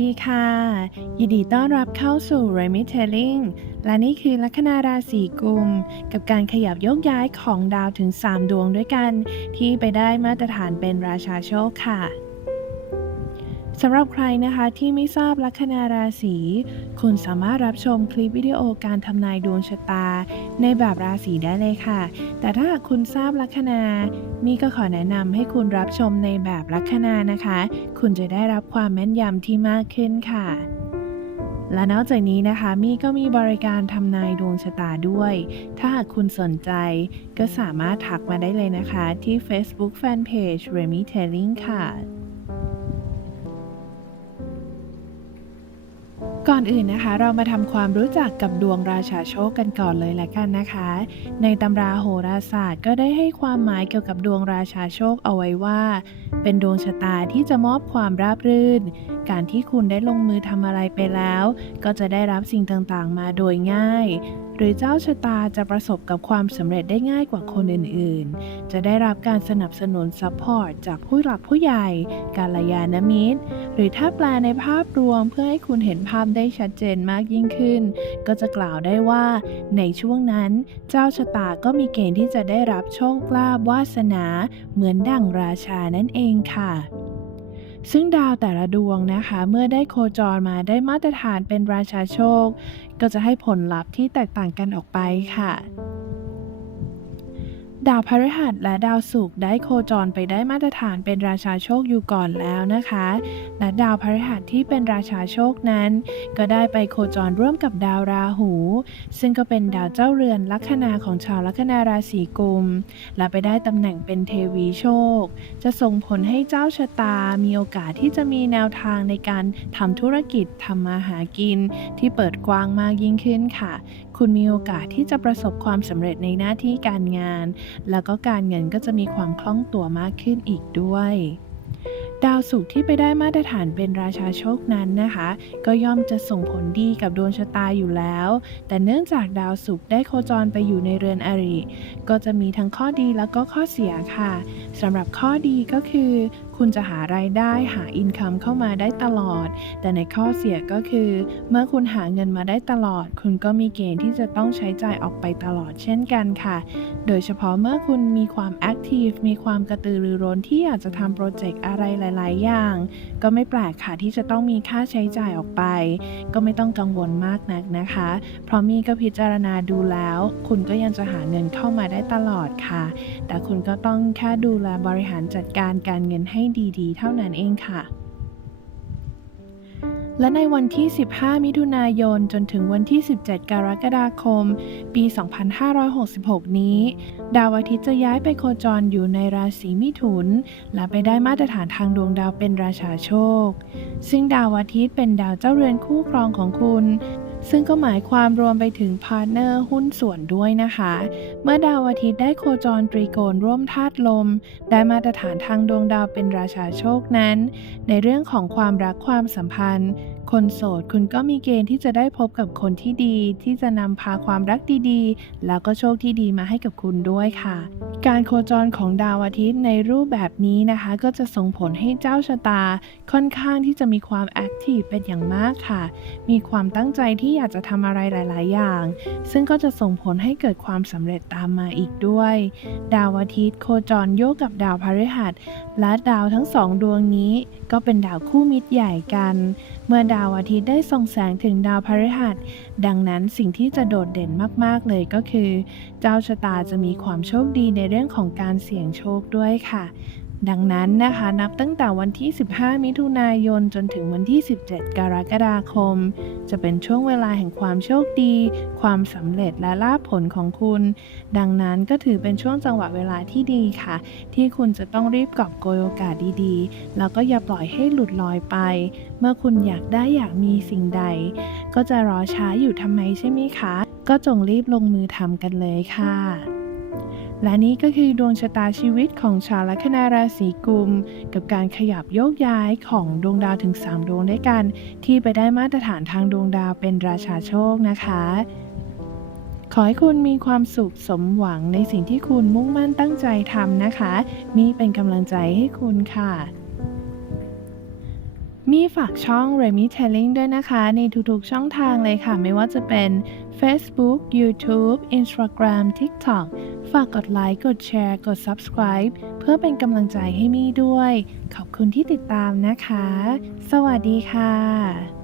ดีค่ะ ยินดีต้อนรับเข้าสู่ r e m i t e l l i n g และนี่คือลัคนาราศีกุม กับการขยับโยกย้ายของดาวถึง 3 ดวงด้วยกัน ที่ไปได้มาตรฐานเป็นราชาโชคค่ะ สำหรับใครนะคะที่ไม่ทราบลัคนาราศีคุณสามารถรับชมคลิปวิดีโอการทำนายดวงชะตา ในแบบราศีได้เลยค่ะ แต่ถ้าหากคุณทราบลัคนามีก็ขอแนะนำให้คุณรับชมในแบบลัคนานะคะ คุณจะได้รับความแม่นยำที่มากขึ้นค่ะ และนอกจากนี้นะคะมีก็มีบริการทำนายดวงชะตาด้วย ถ้าหากคุณสนใจ ก็สามารถทักมาได้เลยนะคะที่ Facebook Fanpage Remy Telling ค่ะ ก่อนอื่นนะคะ เรามาทำความรู้จักกับดวงราชาโชคกันก่อนเลยละกันนะคะ ในตำราโหราศาสตร์ก็ได้ให้ความหมายเกี่ยวกับดวงราชาโชคเอาไว้ว่า เป็นดวงชะตาที่จะมอบความราบรื่น การที่คุณได้ลงมือทำอะไรไปแล้ว ก็จะได้รับสิ่งต่างๆ มาโดยง่าย หรือเจ้าชะตาจะประสบกับความสำเร็จได้ง่ายกว่าคนอื่นๆ จะได้รับการสนับสนุนซัพพอร์ตจากผู้หลักผู้ใหญ่ กาลยานมิตร หรือถ้าแปลในภาพรวมเพื่อให้คุณเห็นภาพได้ชัดเจนมากยิ่งขึ้น ก็จะกล่าวได้ว่า ในช่วงนั้น เจ้าชะตาก็มีเกณฑ์ที่จะได้รับโชคลาภวาสนา เหมือนดั่งราชานั่นเองค่ะ ซึ่งดาวแต่ละดวงนะคะ เมื่อได้โคจรมาได้มาตรฐานเป็นราชาโชค ก็จะให้ผลลัพธ์ที่แตกต่างกันออกไปค่ะ ดาวพฤหัสและดาวศุกร์ได้โคจรไปได้มาตรฐานเป็นราชาโชคอยู่ก่อนแล้วนะคะ และดาวพฤหัสที่เป็นราชาโชคนั้น ก็ได้ไปโคจรร่วมกับดาวราหู ซึ่งก็เป็นดาวเจ้าเรือนลัคนาของชาวลัคนาราศีกุม และไปได้ตำแหน่งเป็นเทวีโชค จะส่งผลให้เจ้าชะตา มีโอกาสที่จะมีแนวทางในการทำธุรกิจทำมาหากินที่เปิดกว้างมากยิ่งขึ้นค่ะ คุณมีโอกาสที่จะประสบความสำเร็จในหน้าที่การงาน แล้วก็การเงินก็จะมีความคล่องตัวมากขึ้นอีกด้วยดาวศุกร์ที่ไปได้มาตรฐานเป็นราชาโชคนั้นนะคะ ก็ย่อมจะส่งผลดีกับดวงชะตาอยู่แล้ว แต่เนื่องจากดาวศุกร์ได้โคจรไปอยู่ในเรือนอริ ก็จะมีทั้งข้อดีแล้วก็ข้อเสียค่ะสำหรับข้อดีก็คือ คุณจะหารายได้หาอินคัมเข้ามาได้ตลอด แต่ในข้อเสียก็คือ เมื่อคุณหาเงินมาได้ตลอด คุณก็มีเกณฑ์ที่จะต้องใช้จ่ายออกไปตลอดเช่นกันค่ะ โดยเฉพาะเมื่อคุณมีความแอคทีฟมีความกระตือรือร้นที่อยากจะทำโปรเจกต์อะไรหลาย ๆ อย่าง ก็ไม่แปลกค่ะที่จะต้องมีค่าใช้จ่ายออกไป ก็ไม่ต้องกังวลมากนักนะคะ เพราะมีก็พิจารณาดูแล้ว คุณก็ยังจะหาเงินเข้ามาได้ตลอดค่ะ แต่คุณก็ต้องแค่ดูแลบริหารจัดการการเงินให้ดีๆ เท่านั้นเองค่ะ และในวันที่ 15 มิถุนายน จนถึงวันที่ 17 กรกฎาคม ปี 2566 นี้ ดาวอาทิตย์จะย้ายไปโคจรอยู่ในราศีมิถุน และไปได้มาตรฐานทางดวงดาวเป็นราชาโชค ซึ่งดาวอาทิตย์เป็นดาวเจ้าเรือนคู่ครองของคุณ ซึ่งก็หมายความรวมไปถึงพาร์ทเนอร์หุ้นส่วนด้วยนะคะ เมื่อดาวอาทิตย์ได้โคจรตรีโกณร่วมธาตุลม ได้มาตรฐานทางดวงดาวเป็นราชาโชคนั้น ในเรื่องของความรักความสัมพันธ์ คนโสดคุณก็มีเกณฑ์ที่จะได้พบกับคนที่ดี ที่จะนำพาความรักดีๆ แล้วก็โชคที่ดีมาให้กับคุณด้วยค่ะ การโคจรของดาวอาทิตย์ในรูปแบบนี้นะคะ ก็จะส่งผลให้เจ้าชะตา ค่อนข้างที่จะมีความแอคทีฟเป็นอย่างมากค่ะ มีความตั้งใจที่อยากจะทำอะไรหลาย ๆ อย่าง ซึ่งก็จะส่งผลให้เกิดความสำเร็จตามมาอีกด้วย ดาวอาทิตย์ โคจรโยกกับดาวพฤหัสและดาวทั้งสองดวงนี้ ก็เป็นดาวคู่มิตรใหญ่กันเมื่อดาวอาทิตย์ได้ส่องแสงถึงดาวพฤหัส ดังนั้นสิ่งที่จะโดดเด่นมากๆเลยก็คือ เจ้าชะตาจะมีความโชคดีในเรื่องของการเสี่ยงโชคด้วยค่ะ ดังนั้นนะคะนับตั้งแต่วันที่ 15 มิถุนายนจนถึงวันที่ 17 กรกฎาคม จะเป็นช่วงเวลาแห่งความโชคดี ความสำเร็จและลาภผลของคุณ ดังนั้นก็ถือเป็นช่วงจังหวะเวลาที่ดีค่ะ ที่คุณจะต้องรีบกอบโกยโอกาสดีๆ แล้วก็อย่าปล่อยให้หลุดลอยไป เมื่อคุณอยากได้อยากมีสิ่งใด ก็จะรอช้าอยู่ทำไมใช่ไหมคะ ก็จงรีบลงมือทำกันเลยค่ะ และนี่ก็คือดวงชะตาชีวิตของชาวลัคนาราศีกุม กับการขยับโยกย้ายของดวงดาวถึง 3 ดวงด้วยกัน ที่ไปได้มาตรฐานทางดวงดาวเป็นราชาโชคนะคะ ขอให้คุณมีความสุขสมหวังในสิ่งที่คุณมุ่งมั่นตั้งใจทำนะคะมีเป็นกำลังใจให้คุณค่ะ มีฝากช่อง Remy Telling ด้วยนะคะ ในทุกๆช่องทางเลยค่ะ ไม่ว่าจะเป็น Facebook YouTube Instagram TikTok ฝากกดไลค์กดแชร์กด Subscribe เพื่อเป็นกำลังใจให้มี่ด้วย ขอบคุณที่ติดตามนะคะ สวัสดีค่ะ